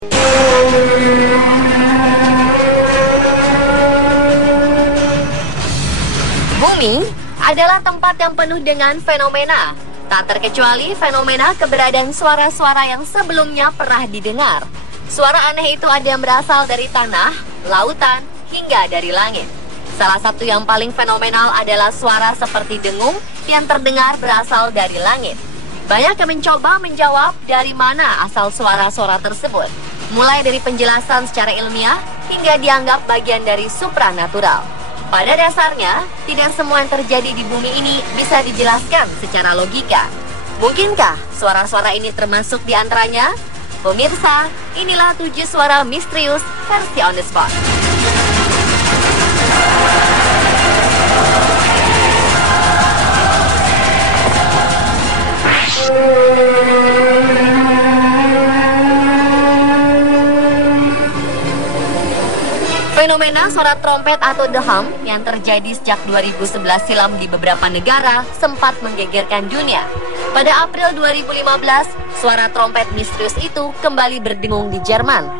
Bumi adalah tempat yang penuh dengan fenomena, tak terkecuali fenomena keberadaan suara-suara yang sebelumnya pernah didengar. Suara aneh itu ada yang berasal dari tanah, lautan, hingga dari langit. Salah satu yang paling fenomenal adalah suara seperti dengung yang terdengar berasal dari langit. Banyak yang mencoba menjawab dari mana asal suara-suara tersebut, mulai dari penjelasan secara ilmiah hingga dianggap bagian dari supranatural. Pada dasarnya, tidak semua yang terjadi di bumi ini bisa dijelaskan secara logika. Mungkinkah suara-suara ini termasuk di antaranya? Pemirsa, inilah 7 suara misterius versi On The Spot. Fenomena suara trompet atau the hum yang terjadi sejak 2011 silam di beberapa negara sempat menggegerkan dunia. Pada April 2015, suara trompet misterius itu kembali berdengung di Jerman.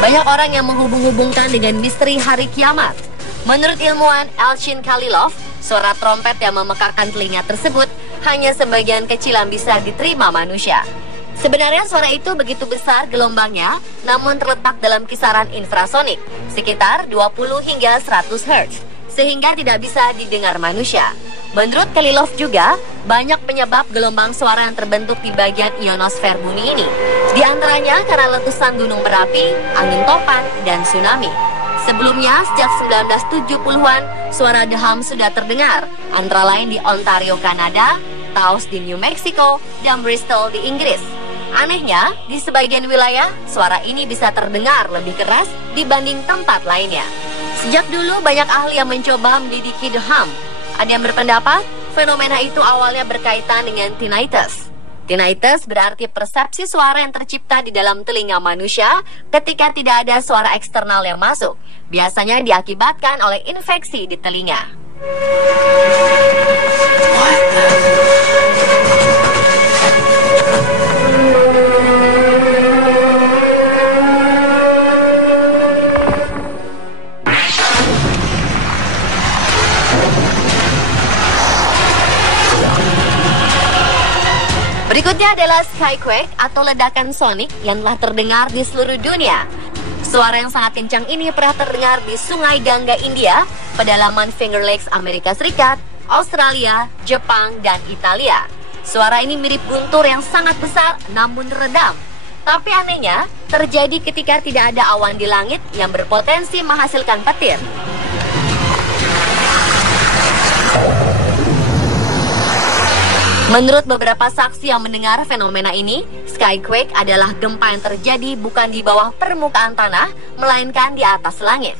Banyak orang yang menghubung-hubungkan dengan misteri hari kiamat. Menurut ilmuwan Elchin Khalilov, suara trompet yang memekakan telinga tersebut hanya sebagian kecil yang bisa diterima manusia. Sebenarnya suara itu begitu besar gelombangnya, namun terletak dalam kisaran infrasonik, sekitar 20 hingga 100 Hz, sehingga tidak bisa didengar manusia. Menurut Khalilov juga, banyak penyebab gelombang suara yang terbentuk di bagian ionosfer bumi ini. Di antaranya karena letusan gunung berapi, angin topan, dan tsunami. Sebelumnya, sejak 1970-an, suara the hum sudah terdengar, antara lain di Ontario, Kanada, Taos di New Mexico, dan Bristol di Inggris. Anehnya, di sebagian wilayah, suara ini bisa terdengar lebih keras dibanding tempat lainnya. Sejak dulu, banyak ahli yang mencoba mendidiki the hum. Ada yang berpendapat, fenomena itu awalnya berkaitan dengan tinnitus. Tinnitus berarti persepsi suara yang tercipta di dalam telinga manusia ketika tidak ada suara eksternal yang masuk. Biasanya diakibatkan oleh infeksi di telinga. Berikutnya adalah skyquake atau ledakan sonik yang telah terdengar di seluruh dunia. Suara yang sangat kencang ini pernah terdengar di Sungai Gangga, India, pedalaman Finger Lakes, Amerika Serikat, Australia, Jepang, dan Italia. Suara ini mirip guntur yang sangat besar namun redam. Tapi anehnya, terjadi ketika tidak ada awan di langit yang berpotensi menghasilkan petir. Menurut beberapa saksi yang mendengar fenomena ini, skyquake adalah gempa yang terjadi bukan di bawah permukaan tanah, melainkan di atas langit.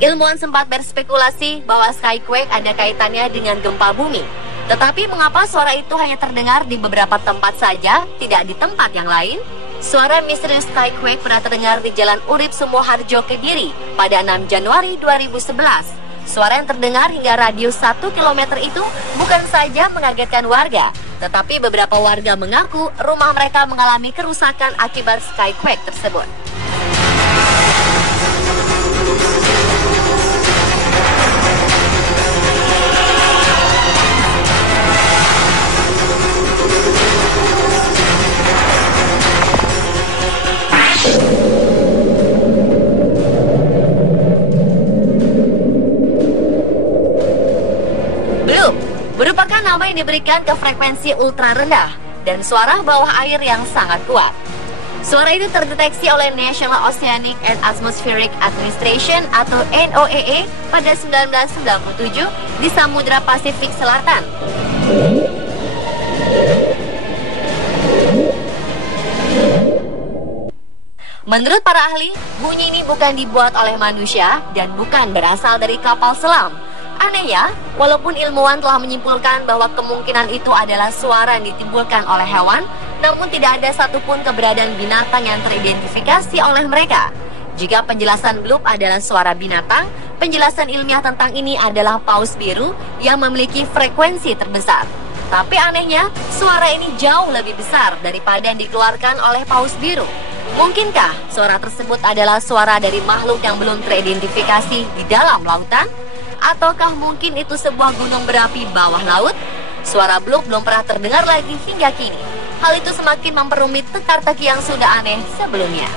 Ilmuwan sempat berspekulasi bahwa skyquake ada kaitannya dengan gempa bumi. Tetapi mengapa suara itu hanya terdengar di beberapa tempat saja, tidak di tempat yang lain? Suara misterius skyquake pernah terdengar di Jalan Urip Sumoharjo, Kediri pada 6 Januari 2011. Suara yang terdengar hingga radius 1 km itu bukan saja mengagetkan warga, tetapi beberapa warga mengaku rumah mereka mengalami kerusakan akibat skyquake tersebut. Merupakan nama yang diberikan ke frekuensi ultra rendah dan suara bawah air yang sangat kuat. Suara itu terdeteksi oleh National Oceanic and Atmospheric Administration atau NOAA pada 1997 di Samudra Pasifik Selatan. Menurut para ahli, bunyi ini bukan dibuat oleh manusia dan bukan berasal dari kapal selam. Anehnya, walaupun ilmuwan telah menyimpulkan bahwa kemungkinan itu adalah suara yang ditimbulkan oleh hewan, namun tidak ada satupun keberadaan binatang yang teridentifikasi oleh mereka. Jika penjelasan bloop adalah suara binatang, penjelasan ilmiah tentang ini adalah paus biru yang memiliki frekuensi terbesar. Tapi anehnya, suara ini jauh lebih besar daripada yang dikeluarkan oleh paus biru. Mungkinkah suara tersebut adalah suara dari makhluk yang belum teridentifikasi di dalam lautan? Ataukah mungkin itu sebuah gunung berapi bawah laut? Suara bloop belum pernah terdengar lagi hingga kini. Hal itu semakin memperumit teka-teki yang sudah aneh sebelumnya.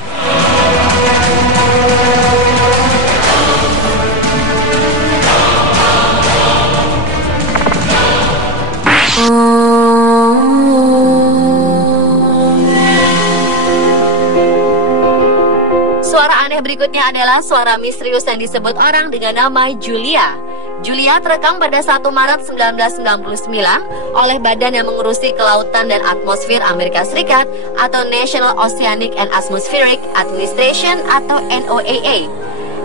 Suara aneh berikutnya adalah suara misterius yang disebut orang dengan nama Julia. Julia terekam pada 1 Maret 1999 oleh Badan yang mengurusi Kelautan dan Atmosfer Amerika Serikat atau National Oceanic and Atmospheric Administration atau NOAA.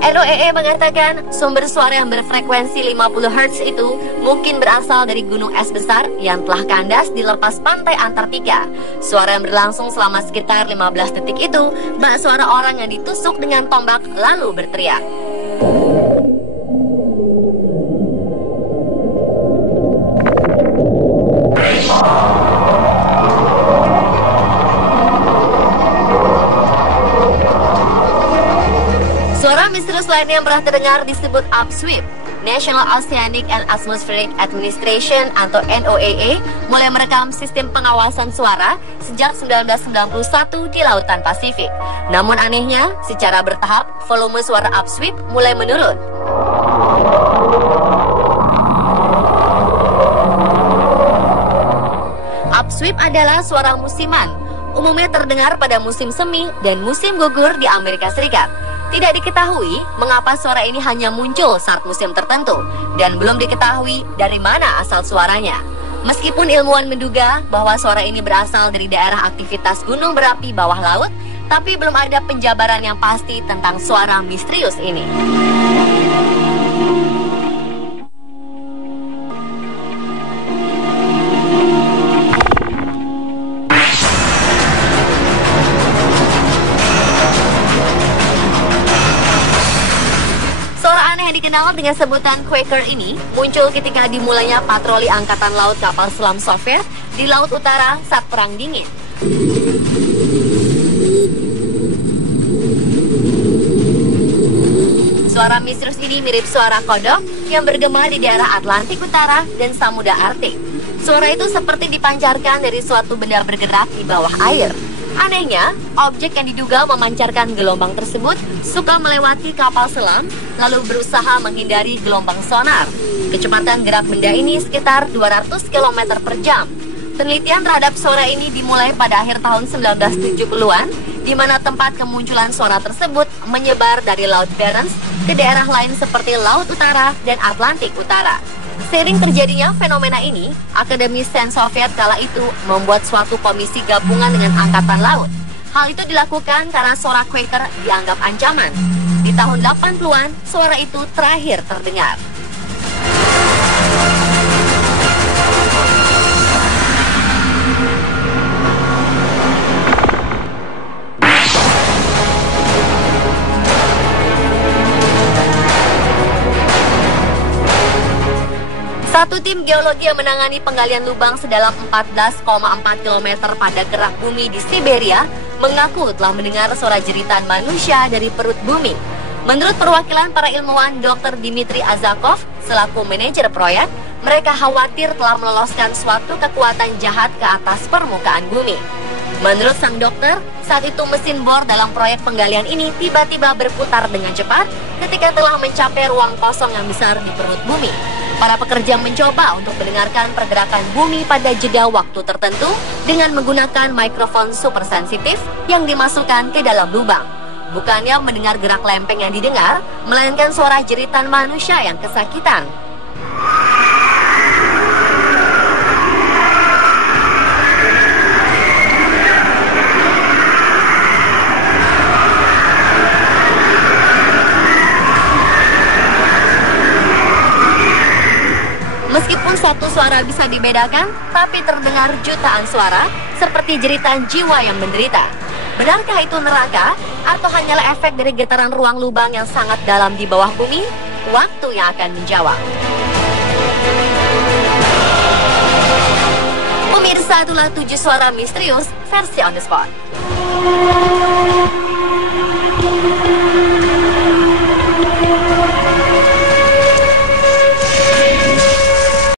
NOAA mengatakan sumber suara yang berfrekuensi 50 Hz itu mungkin berasal dari gunung es besar yang telah kandas di lepas pantai Antartika. Suara yang berlangsung selama sekitar 15 detik itu bak suara orang yang ditusuk dengan tombak lalu berteriak. Suara misterius lainnya yang pernah terdengar disebut upsweep. National Oceanic and Atmospheric Administration atau NOAA mulai merekam sistem pengawasan suara sejak 1991 di Lautan Pasifik. Namun anehnya, secara bertahap, volume suara upsweep mulai menurun. Upsweep adalah suara musiman. Umumnya terdengar pada musim semi dan musim gugur di Amerika Serikat. Tidak diketahui mengapa suara ini hanya muncul saat musim tertentu dan belum diketahui dari mana asal suaranya. Meskipun ilmuwan menduga bahwa suara ini berasal dari daerah aktivitas gunung berapi bawah laut, tapi belum ada penjabaran yang pasti tentang suara misterius ini. Yang dikenal dengan sebutan Quaker ini muncul ketika dimulainya patroli Angkatan Laut kapal selam Soviet di Laut Utara saat Perang Dingin. Suara misterius ini mirip suara kodok yang bergema di daerah Atlantik Utara dan Samudra Arktik. Suara itu seperti dipancarkan dari suatu benda bergerak di bawah air. Anehnya, objek yang diduga memancarkan gelombang tersebut suka melewati kapal selam lalu berusaha menghindari gelombang sonar. Kecepatan gerak benda ini sekitar 200 km per jam. Penelitian terhadap suara ini dimulai pada akhir tahun 1970-an, di mana tempat kemunculan suara tersebut menyebar dari Laut Barents ke daerah lain seperti Laut Utara dan Atlantik Utara. Seiring terjadinya fenomena ini, Akademi Sains Soviet kala itu membuat suatu komisi gabungan dengan Angkatan Laut. Hal itu dilakukan karena suara Quaker dianggap ancaman. Di tahun 80-an, suara itu terakhir terdengar. Satu tim geologi yang menangani penggalian lubang sedalam 14,4 km pada kerak bumi di Siberia mengaku telah mendengar suara jeritan manusia dari perut bumi. Menurut perwakilan para ilmuwan Dr. Dmitry Azakov selaku manajer proyek, mereka khawatir telah meloloskan suatu kekuatan jahat ke atas permukaan bumi. Menurut sang dokter, saat itu mesin bor dalam proyek penggalian ini tiba-tiba berputar dengan cepat ketika telah mencapai ruang kosong yang besar di perut bumi. Para pekerja mencoba untuk mendengarkan pergerakan bumi pada jeda waktu tertentu dengan menggunakan mikrofon super sensitif yang dimasukkan ke dalam lubang. Bukannya mendengar gerak lempeng yang didengar, melainkan suara jeritan manusia yang kesakitan. Meskipun satu suara bisa dibedakan, tapi terdengar jutaan suara seperti jeritan jiwa yang menderita. Benarkah itu neraka atau hanyalah efek dari getaran ruang lubang yang sangat dalam di bawah bumi? Waktu yang akan menjawab. Pemirsa, itulah 7 suara misterius versi On The Spot.